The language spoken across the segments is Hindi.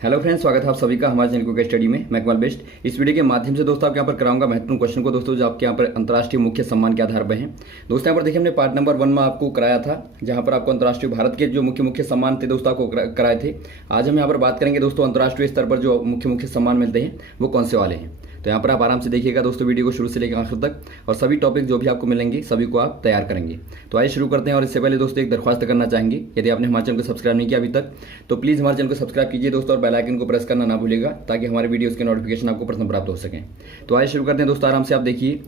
हेलो फ्रेंड्स, स्वागत है आप सभी का हमारे चैनल को स्टडी में। मैं कमल बेस्ट। इस वीडियो के माध्यम से दोस्तों आपके यहाँ पर कराऊंगा महत्वपूर्ण क्वेश्चन को दोस्तों, जो आपके यहाँ पर अंतर्राष्ट्रीय मुख्य सम्मान के आधार पर हैं। दोस्तों यहाँ पर देखिए, हमने पार्ट नंबर 1 में आपको कराया था, जहाँ पर आपको अंतर्राष्ट्रीय भारत के जो मुख्य मुख्य सम्मान थे दोस्तों आपको कराए थे। आज हम यहाँ पर बात करेंगे दोस्तों अंतर्राष्ट्रीय स्तर पर जो मुख्य मुख्य सम्मान मिलते हैं वो कौन से वाले हैं। तो यहाँ पर आप आराम से देखिएगा दोस्तों वीडियो को शुरू से लेकर आखिर तक, और सभी टॉपिक जो भी आपको मिलेंगे सभी को आप तैयार करेंगे। तो आइए शुरू करते हैं। और इससे पहले दोस्तों एक दरख्वास्त करना चाहेंगे, यदि आपने हमारे चैनल को सब्सक्राइब नहीं किया अभी तक तो प्लीज़ हमारे चैनल को सब्सक्राइब कीजिए दोस्तों, और बेल आइकन को प्रेस करना ना भूलिएगा, ताकि हमारे वीडियोज़ के नोटिफिकेशन आपको प्रथम प्राप्त हो सकें। तो आइए शुरू करते हैं दोस्तों, आराम से आप देखिए।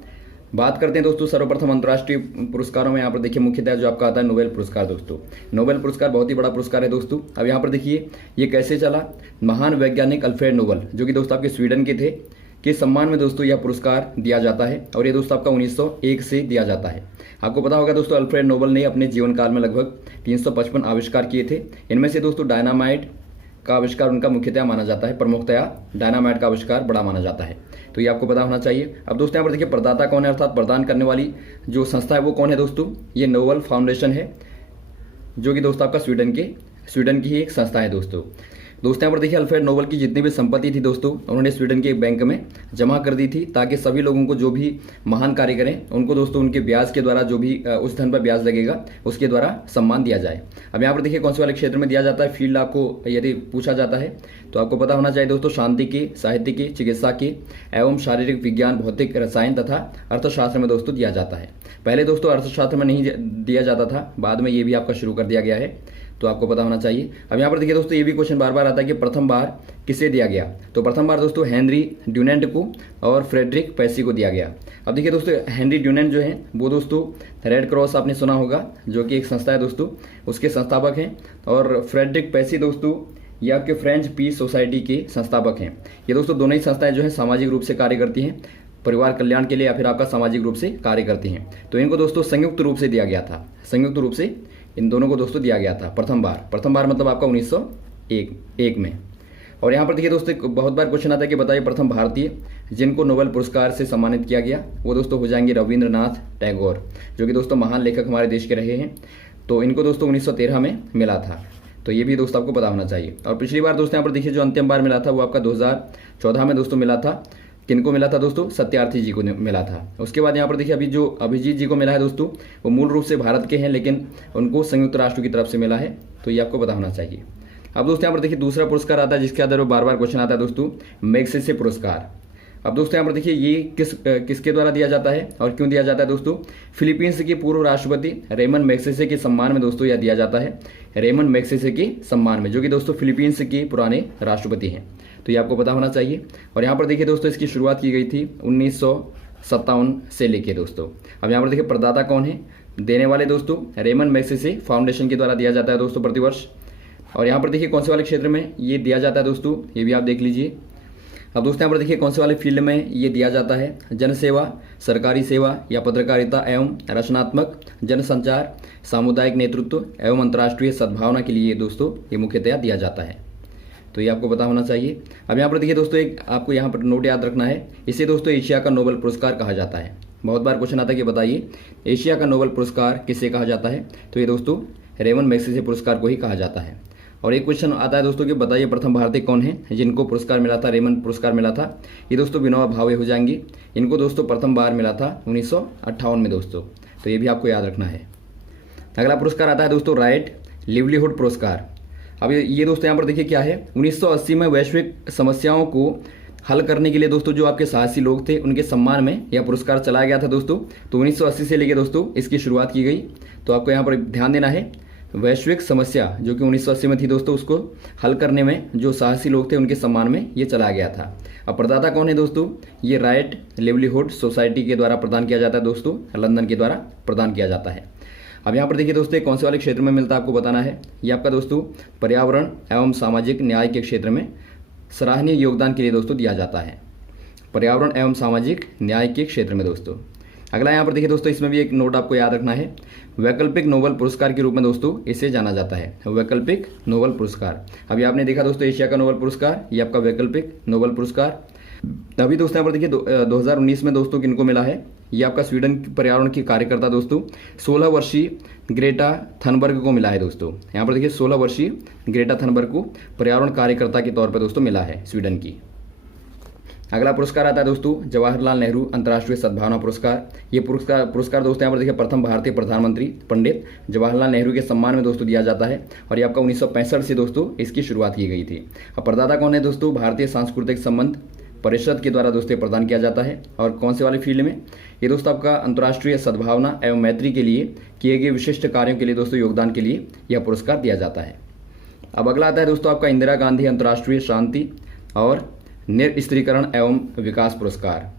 बात करते हैं दोस्तों सर्वप्रथम अंतर्राष्ट्रीय पुरस्कारों में। यहाँ पर देखिए मुख्यतः जो आपका आता है नोबेल पुरस्कार। दोस्तों नोबेल पुरस्कार बहुत ही बड़ा पुरस्कार है दोस्तों। अब यहाँ पर देखिए ये कैसे चला। महान वैज्ञानिक अल्फ्रेड नोबल, जो कि दोस्तों आपके स्वीडन के थे, के सम्मान में दोस्तों यह पुरस्कार दिया जाता है, और ये दोस्तों आपका 1901 से दिया जाता है। आपको पता होगा दोस्तों अल्फ्रेड नोबल ने अपने जीवन काल में लगभग 355 आविष्कार किए थे। इनमें से दोस्तों डायनामाइट का आविष्कार उनका मुख्यतया माना जाता है, प्रमुखतया डायनामाइट का आविष्कार बड़ा माना जाता है। तो ये आपको पता होना चाहिए। अब दोस्तों यहाँ पर देखिए प्रदाता कौन है, अर्थात प्रदान करने वाली जो संस्था है वो कौन है दोस्तों। ये नोबल फाउंडेशन है, जो कि दोस्तों आपका स्वीडन की ही एक संस्था है दोस्तों। यहाँ पर देखिए अल्फ्रेड नोबल की जितनी भी संपत्ति थी दोस्तों, उन्होंने स्वीडन के एक बैंक में जमा कर दी थी, ताकि सभी लोगों को जो भी महान कार्य करें उनको दोस्तों उनके ब्याज के द्वारा, जो भी उस धन पर ब्याज लगेगा उसके द्वारा सम्मान दिया जाए। अब यहाँ पर देखिए कौन से वाले क्षेत्र में दिया जाता है। फील्ड आपको यदि पूछा जाता है तो आपको पता होना चाहिए दोस्तों, शांति के, साहित्य के, चिकित्सा के एवं शारीरिक विज्ञान, भौतिक, रसायन तथा अर्थशास्त्र में दोस्तों दिया जाता है। पहले दोस्तों अर्थशास्त्र में नहीं दिया जाता था, बाद में ये भी आपका शुरू कर दिया गया है, तो आपको पता होना चाहिए। अब यहाँ पर देखिए दोस्तों ये भी क्वेश्चन बार बार आता है कि प्रथम बार किसे दिया गया। तो प्रथम बार दोस्तों हेनरी ड्यूनेंट को और फ्रेडरिक पैसी को दिया गया। अब देखिए दोस्तों हेनरी ड्यूनेंट जो है वो दोस्तों रेड क्रॉस आपने सुना होगा, जो कि एक संस्था है दोस्तों, उसके संस्थापक हैं। और फ्रेडरिक पैसी दोस्तों ये आपके फ्रेंच पीस सोसाइटी के संस्थापक हैं। ये दोस्तों दोनों ही संस्थाएं जो है सामाजिक रूप से कार्य करती हैं, परिवार कल्याण के लिए या फिर आपका सामाजिक रूप से कार्य करती हैं। तो इनको दोस्तों संयुक्त रूप से दिया गया था, संयुक्त रूप से इन दोनों को दोस्तों दिया गया था प्रथम बार मतलब आपका 1901 में। और यहाँ पर देखिए दोस्तों एक बहुत बार क्वेश्चन आता है कि बताइए प्रथम भारतीय जिनको नोबेल पुरस्कार से सम्मानित किया गया। वो दोस्तों हो जाएंगे रविंद्रनाथ टैगोर, जो कि दोस्तों महान लेखक हमारे देश के रहे हैं। तो इनको दोस्तों 1913 में मिला था, तो ये भी दोस्तों आपको पता होना चाहिए। और पिछली बार दोस्तों यहाँ पर देखिए जो अंतिम बार मिला था वो आपका 2014 में दोस्तों मिला था। किनको मिला था दोस्तों, सत्यार्थी जी को मिला था। उसके बाद यहाँ पर देखिए अभी जो अभिजीत जी को मिला है दोस्तों, वो मूल रूप से भारत के हैं, लेकिन उनको संयुक्त राष्ट्र की तरफ से मिला है, तो ये आपको पता होना चाहिए। अब दोस्तों यहाँ पर देखिए दूसरा पुरस्कार आता है, जिसके आधार पर बार बार क्वेश्चन आता है दोस्तों, मैग्सेसे पुरस्कार। अब दोस्तों यहाँ पर देखिए ये किसके द्वारा दिया जाता है और क्यों दिया जाता है दोस्तों। फिलीपींस के पूर्व राष्ट्रपति रेमन मैग्सेसे के सम्मान में दोस्तों यह दिया जाता है, रेमन मैग्सेसे के सम्मान में, जो कि दोस्तों फिलीपींस के पुराने राष्ट्रपति हैं। तो ये आपको पता होना चाहिए। और यहाँ पर देखिए दोस्तों इसकी शुरुआत की गई थी 1957 से लेके दोस्तों। अब यहाँ पर देखिए प्रदाता कौन है, देने वाले दोस्तों रेमन मैग्सेसे फाउंडेशन के द्वारा दिया जाता है दोस्तों प्रतिवर्ष। और यहाँ पर देखिए कौन से वाले क्षेत्र में ये दिया जाता है दोस्तों, ये भी आप देख लीजिए। अब दोस्तों यहाँ पर देखिए कौन से वाले फील्ड में ये दिया जाता है। जनसेवा, सरकारी सेवा या पत्रकारिता एवं रचनात्मक, जनसंचार, सामुदायिक नेतृत्व एवं अंतर्राष्ट्रीय सद्भावना के लिए दोस्तों ये मुख्यतया दिया जाता है। तो ये आपको पता होना चाहिए। अब यहाँ पर देखिए दोस्तों एक आपको यहाँ पर नोट याद रखना है, इसे दोस्तों एशिया का नोबेल पुरस्कार कहा जाता है। बहुत बार क्वेश्चन आता है कि बताइए एशिया का नोबेल पुरस्कार किसे कहा जाता है। तो ये दोस्तों रेमन मैग्सेसे पुरस्कार को ही कहा जाता है। और एक क्वेश्चन आता है दोस्तों कि बताइए प्रथम भारतीय कौन है जिनको पुरस्कार मिला था, रेमन पुरस्कार मिला था। ये दोस्तों विनोबा भावे हो जाएंगे। इनको दोस्तों प्रथम बार मिला था 1958 में दोस्तों, तो ये भी आपको याद रखना है। अगला पुरस्कार आता है दोस्तों राइट लिवलीहुड पुरस्कार। अब ये दोस्तों यहाँ पर देखिए क्या है, 1980 में वैश्विक समस्याओं को हल करने के लिए दोस्तों जो आपके साहसी लोग थे उनके सम्मान में यह पुरस्कार चलाया गया था दोस्तों। तो 1980 से लेके दोस्तों इसकी शुरुआत की गई। तो आपको यहाँ पर ध्यान देना है, वैश्विक समस्या जो कि 1980 में थी दोस्तों, उसको हल करने में जो साहसी लोग थे उनके सम्मान में ये चलाया गया था। अब प्रदाता कौन है दोस्तों, ये राइट लिवलीहुड सोसाइटी के द्वारा प्रदान किया जाता है दोस्तों, लंदन के द्वारा प्रदान किया जाता है। अब यहाँ पर देखिए दोस्तों कौन से वाले क्षेत्र में मिलता है आपको बताना है। ये आपका दोस्तों पर्यावरण एवं सामाजिक न्याय के क्षेत्र में सराहनीय योगदान के लिए दोस्तों दिया जाता है, पर्यावरण एवं सामाजिक न्याय के क्षेत्र में दोस्तों। अगला यहाँ पर देखिए दोस्तों इसमें भी एक नोट आपको याद रखना है, वैकल्पिक नोबेल पुरस्कार के रूप में दोस्तों इसे जाना जाता है, वैकल्पिक नोबेल पुरस्कार। अभी आपने देखा दोस्तों एशिया का नोबेल पुरस्कार, ये आपका वैकल्पिक नोबेल पुरस्कार। अभी दोस्तों यहाँ पर देखिए 2019 में दोस्तों किनको मिला है, ये आपका स्वीडन पर्यावरण की कार्यकर्ता दोस्तों 16 वर्षीय ग्रेटा थनबर्ग को मिला है दोस्तों। यहाँ पर देखिए 16 वर्षीय ग्रेटा थनबर्ग को पर्यावरण कार्यकर्ता के तौर पर दोस्तों मिला है स्वीडन की। अगला पुरस्कार आता है दोस्तों जवाहरलाल नेहरू अंतर्राष्ट्रीय सद्भावना पुरस्कार। ये पुरस्कार दोस्तों यहाँ पर देखिए प्रथम भारतीय प्रधानमंत्री पंडित जवाहरलाल नेहरू के सम्मान में दोस्तों दिया जाता है और ये आपका 1965 से दोस्तों इसकी शुरुआत की गई थी। अब प्रदाता कौन है दोस्तों? भारतीय सांस्कृतिक संबंध परिषद के द्वारा दोस्तों प्रदान किया जाता है। और कौन से वाले फील्ड में? ये दोस्तों आपका अंतर्राष्ट्रीय सद्भावना एवं मैत्री के लिए किए गए विशिष्ट कार्यों के लिए दोस्तों योगदान के लिए यह पुरस्कार दिया जाता है। अब अगला आता है दोस्तों आपका इंदिरा गांधी अंतर्राष्ट्रीय शांति और निरस्त्रीकरण एवं विकास पुरस्कार।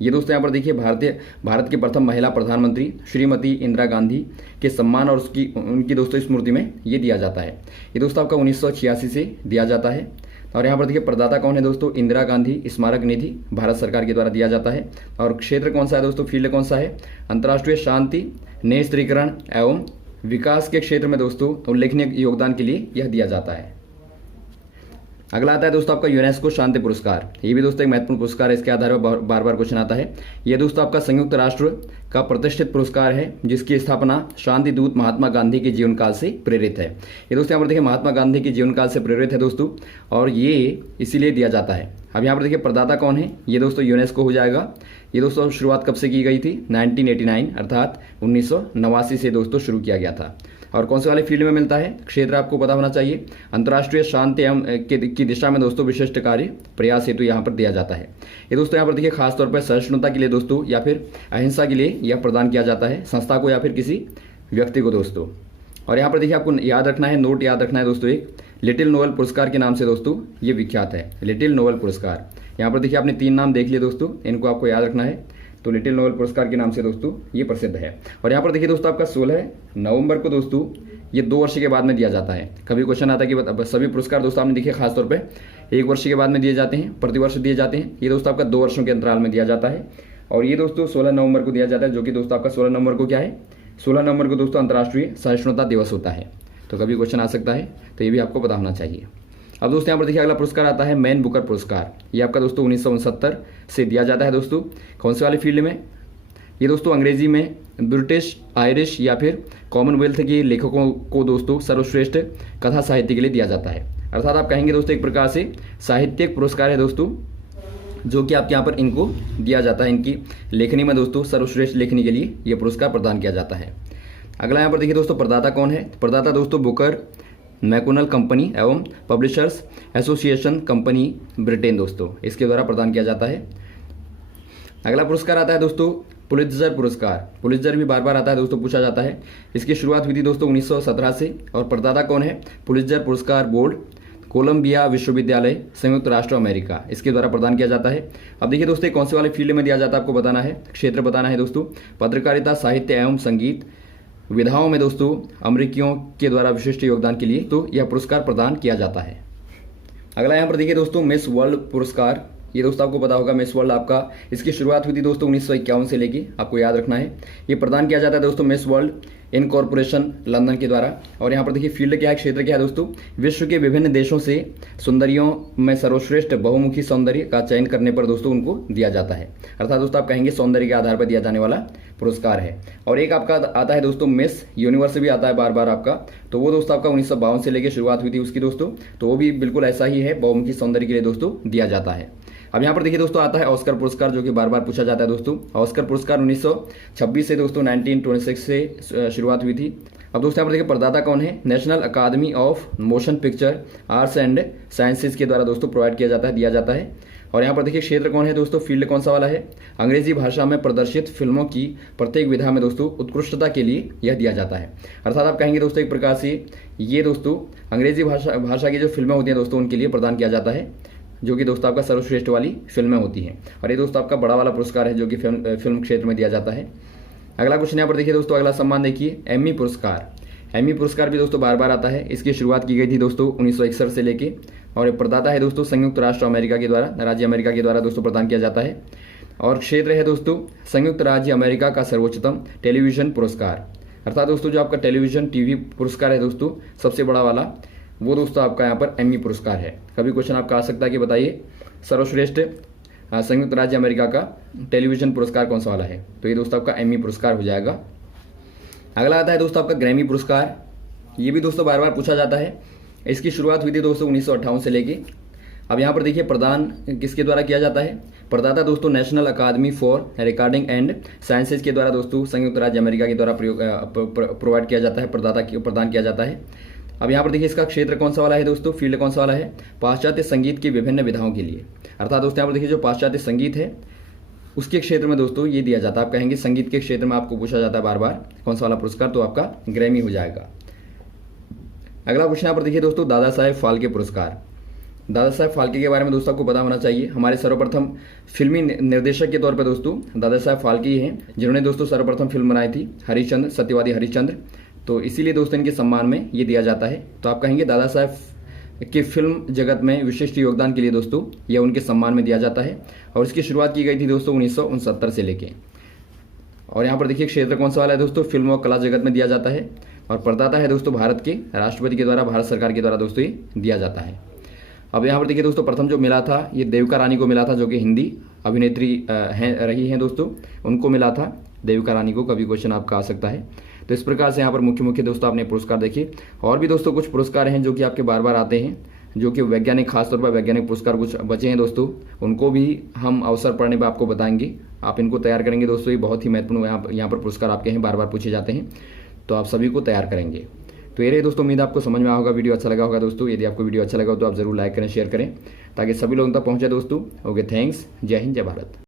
ये दोस्तों यहाँ पर देखिए भारत की प्रथम महिला प्रधानमंत्री श्रीमती इंदिरा गांधी के सम्मान और उनकी दोस्तों स्मृति में ये दिया जाता है। ये दोस्तों आपका 1986 से दिया जाता है। और यहाँ पर देखिए प्रदाता कौन है दोस्तों? इंदिरा गांधी स्मारक निधि भारत सरकार के द्वारा दिया जाता है। और क्षेत्र कौन सा है दोस्तों? फील्ड कौन सा है? अंतर्राष्ट्रीय शांति निरस्त्रीकरण एवं विकास के क्षेत्र में दोस्तों उल्लेखनीय योगदान के लिए यह दिया जाता है। अगला आता है दोस्तों आपका यूनेस्को शांति पुरस्कार। ये भी दोस्तों एक महत्वपूर्ण पुरस्कार है, इसके आधार पर बार बार क्वेश्चन आता है। ये दोस्तों आपका संयुक्त राष्ट्र का प्रतिष्ठित पुरस्कार है जिसकी स्थापना शांति दूत महात्मा गांधी के जीवन काल से प्रेरित है। ये दोस्तों यहाँ पर देखिए महात्मा गांधी के जीवन काल से प्रेरित है दोस्तों और ये इसीलिए दिया जाता है। अब यहाँ पर देखिए प्रदाता कौन है? ये दोस्तों यूनेस्को हो जाएगा। ये दोस्तों शुरुआत कब से की गई थी? 1989 अर्थात 1989 से दोस्तों शुरू किया गया था। और कौन से वाले फील्ड में मिलता है? क्षेत्र आपको पता होना चाहिए। अंतर्राष्ट्रीय शांति एवं की दिशा में दोस्तों विशिष्ट कार्य प्रयास हेतु यहाँ पर दिया जाता है। ये दोस्तों यहाँ पर देखिए खासतौर पर सहिष्णुता के लिए दोस्तों या फिर अहिंसा के लिए यह प्रदान किया जाता है संस्था को या फिर किसी व्यक्ति को दोस्तों। और यहाँ पर देखिए आपको याद रखना है, नोट याद रखना है दोस्तों, एक लिटिल नोबेल पुरस्कार के नाम से दोस्तों ये विख्यात है। लिटिल नोबेल पुरस्कार, यहाँ पर देखिए आपने 3 नाम देख लिए दोस्तों, इनको आपको याद रखना है। तो लिटिल नोबेल पुरस्कार के नाम से दोस्तों ये प्रसिद्ध है। और यहाँ पर देखिए दोस्तों आपका 16 नवंबर को दोस्तों ये 2 वर्ष के बाद में दिया जाता है। कभी क्वेश्चन आता है कि सभी पुरस्कार दोस्तों आपने देखिए खासतौर पे 1 वर्ष के बाद में दिए जाते हैं, प्रतिवर्ष दिए जाते हैं। ये दोस्तों आपका 2 वर्षों के अंतराल में दिया जाता है और ये दोस्तों 16 नवंबर को दिया जाता है, जो कि दोस्तों आपका 16 नवंबर को क्या है? 16 नवंबर को दोस्तों अंतर्राष्ट्रीय सहिष्णुता दिवस होता है। तो कभी क्वेश्चन आ सकता है, तो ये भी आपको पता होना चाहिए। अब दोस्तों यहाँ पर देखिए अगला पुरस्कार आता है मैन बुकर पुरस्कार। ये आपका दोस्तों 1969 से दिया जाता है दोस्तों। कौन से वाले फील्ड में? ये दोस्तों अंग्रेजी में ब्रिटिश, आयरिश या फिर कॉमनवेल्थ के लेखकों को दोस्तों सर्वश्रेष्ठ कथा साहित्य के लिए दिया जाता है। अर्थात आप कहेंगे दोस्तों एक प्रकार से साहित्यिक पुरस्कार है दोस्तों, जो कि आपके यहाँ पर इनको दिया जाता है। इनकी लेखनी में दोस्तों सर्वश्रेष्ठ लेखनी के लिए यह पुरस्कार प्रदान किया जाता है। अगला यहाँ पर देखिए दोस्तों प्रदाता कौन है? प्रदाता दोस्तों बुकर मैकुनल कंपनी एवं पब्लिशर्स एसोसिएशन कंपनी ब्रिटेन दोस्तों, इसके द्वारा प्रदान किया जाता है। अगला पुरस्कार आता है दोस्तों पुलित्जर पुरस्कार। पुलित्जर भी बार बार आता है दोस्तों, पूछा जाता है। इसकी शुरुआत हुई थी दोस्तों 1917 से और प्रदाता कौन है? पुलित्जर पुरस्कार बोर्ड कोलंबिया विश्वविद्यालय संयुक्त राष्ट्र अमेरिका, इसके द्वारा प्रदान किया जाता है। अब देखिए दोस्तों कौन से वाले फील्ड में दिया जाता है आपको बताना है, क्षेत्र बताना है दोस्तों। पत्रकारिता, साहित्य एवं संगीत विधाओं में दोस्तों अमेरिकियों के द्वारा विशिष्ट योगदान के लिए तो यह पुरस्कार प्रदान किया जाता है। अगला यहाँ पर देखिए दोस्तों मिस वर्ल्ड पुरस्कार। ये दोस्तों आपको पता होगा मिस वर्ल्ड आपका, इसकी शुरुआत हुई थी दोस्तों 1951 से लेके, आपको याद रखना है। ये प्रदान किया जाता है दोस्तों मिस वर्ल्ड इनकॉर्पोरेशन लंदन के द्वारा। और यहाँ पर देखिए फील्ड क्या है, क्षेत्र क्या है दोस्तों? विश्व के विभिन्न देशों से सुंदरियों में सर्वश्रेष्ठ बहुमुखी सौंदर्य का चयन करने पर दोस्तों उनको दिया जाता है। अर्थात दोस्तों आप कहेंगे सौंदर्य के आधार पर दिया जाने वाला पुरस्कार है। और एक आपका आता है दोस्तों मिस यूनिवर्स भी आता है बार बार आपका, तो वो दोस्तों आपका 1952 से लेकर शुरुआत हुई थी उसकी दोस्तों, तो वो भी बिल्कुल ऐसा ही है, बहुमुखी सौंदर्य के लिए दोस्तों दिया जाता है। अब यहाँ पर देखिए दोस्तों आता है ऑस्कर पुरस्कार, जो कि बार बार पूछा जाता है दोस्तों। ऑस्कर पुरस्कार 1926 से दोस्तों 1926 से शुरुआत हुई थी। अब दोस्तों यहाँ पर देखिए प्रदाता कौन है? National academy of motion picture arts and sciences के द्वारा दोस्तों प्रोवाइड किया जाता है, दिया जाता है। और यहाँ पर देखिए क्षेत्र कौन है दोस्तों, फील्ड कौन सा वाला है? अंग्रेजी भाषा में प्रदर्शित फिल्मों की प्रत्येक विधा में दोस्तों उत्कृष्टता के लिए यह दिया जाता है। अर्थात आप कहेंगे दोस्तों एक प्रकार से ये दोस्तों अंग्रेजी भाषा की जो फिल्में होती हैं दोस्तों उनके लिए प्रदान किया जाता है, जो कि दोस्तों आपका सर्वश्रेष्ठ वाली फिल्में होती हैं। और ये दोस्तों आपका बड़ा वाला पुरस्कार है जो कि फिल्म क्षेत्र में दिया जाता है। अगला क्वेश्चन यहाँ पर देखिए दोस्तों, अगला सम्मान देखिए एमी पुरस्कार। एमी पुरस्कार भी दोस्तों बार बार आता है। इसकी शुरुआत की गई थी दोस्तों 1961 से लेके, और प्रदाता है दोस्तों संयुक्त राष्ट्र अमेरिका के द्वारा, राज्य अमेरिका के द्वारा दोस्तों प्रदान किया जाता है। और क्षेत्र है दोस्तों संयुक्त राज्य अमेरिका का सर्वोच्चतम टेलीविजन पुरस्कार। अर्थात दोस्तों जो आपका टेलीविजन टीवी पुरस्कार है दोस्तों सबसे बड़ा वाला, वो दोस्तों आपका यहाँ पर एमी पुरस्कार है। कभी क्वेश्चन आपका आ सकता है कि बताइए सर्वश्रेष्ठ संयुक्त राज्य अमेरिका का टेलीविजन पुरस्कार कौन सा वाला है? तो ये दोस्तों आपका एमी पुरस्कार हो जाएगा। अगला आता है दोस्तों आपका ग्रैमी पुरस्कार। ये भी दोस्तों बार बार पूछा जाता है। इसकी शुरुआत हुई थी दोस्तों 1958 से लेके। अब यहाँ पर देखिए प्रदान किसके द्वारा किया जाता है? प्रदाता दोस्तों national academy for recording and sciences के द्वारा दोस्तों संयुक्त राज्य अमेरिका के द्वारा प्रोवाइड किया जाता है, प्रदान किया जाता है। अब यहाँ पर देखिए इसका क्षेत्र कौन सा वाला है दोस्तों, फील्ड कौन सा वाला है? पाश्चात्य संगीत की विभिन्न विधाओं के लिए। अर्थात दोस्तों यहाँ पर देखिए जो पाश्चात्य संगीत है उसके क्षेत्र में दोस्तों ये दिया जाता है। आप कहेंगे संगीत के क्षेत्र में आपको पूछा जाता है बार बार कौन सा वाला पुरस्कार, तो आपका ग्रैमी हो जाएगा। अगला क्वेश्चन यहाँ पर देखिए दोस्तों दादा साहेब फाल्के पुरस्कार। दादा साहेब फाल्के के बारे में दोस्तों आपको पता होना चाहिए। हमारे सर्वप्रथम फिल्मी निर्देशक के तौर पर दोस्तों दादा साहेब फाल्के ही हैं, जिन्होंने दोस्तों सर्वप्रथम फिल्म बनाई थी हरिश्चंद्र, सत्यवादी हरिश्चंद्र। तो इसीलिए दोस्तों इनके सम्मान में ये दिया जाता है। तो आप कहेंगे दादा साहेब के फिल्म जगत में विशिष्ट योगदान के लिए दोस्तों यह उनके सम्मान में दिया जाता है। और इसकी शुरुआत की गई थी दोस्तों 1969 से लेके। और यहाँ पर देखिए क्षेत्र कौन सा वाला है दोस्तों, फिल्म और कला जगत में दिया जाता है। और प्रदाता है दोस्तों भारत के राष्ट्रपति के द्वारा, भारत सरकार के द्वारा दोस्तों ये दिया जाता है। अब यहाँ पर देखिए दोस्तों प्रथम जो मिला था ये देविका रानी को मिला था, जो कि हिंदी अभिनेत्री रही हैं दोस्तों, उनको मिला था देविका रानी को। कभी क्वेश्चन आपका आ सकता है। तो इस प्रकार से यहाँ पर मुख्य दोस्तों आपने पुरस्कार देखे। और भी दोस्तों कुछ पुरस्कार हैं जो कि आपके बार बार आते हैं, जो कि वैज्ञानिक, खासतौर पर वैज्ञानिक पुरस्कार कुछ बचे हैं दोस्तों, उनको भी हम अवसर पड़ने पर आपको बताएंगे। आप इनको तैयार करेंगे दोस्तों, ये बहुत ही महत्वपूर्ण यहाँ पर पुरस्कार आपके हैं, बार बार पूछे जाते हैं, तो आप सभी को तैयार करेंगे। तो ये रहे दोस्तों, उम्मीद आपको समझ में आया होगा, वीडियो अच्छा लगा होगा दोस्तों। यदि आपको वीडियो अच्छा लगा हो तो आप जरूर लाइक करें, शेयर करें, ताकि सभी लोगों तक पहुंचे दोस्तों। ओके, थैंक्स, जय हिंद, जय भारत।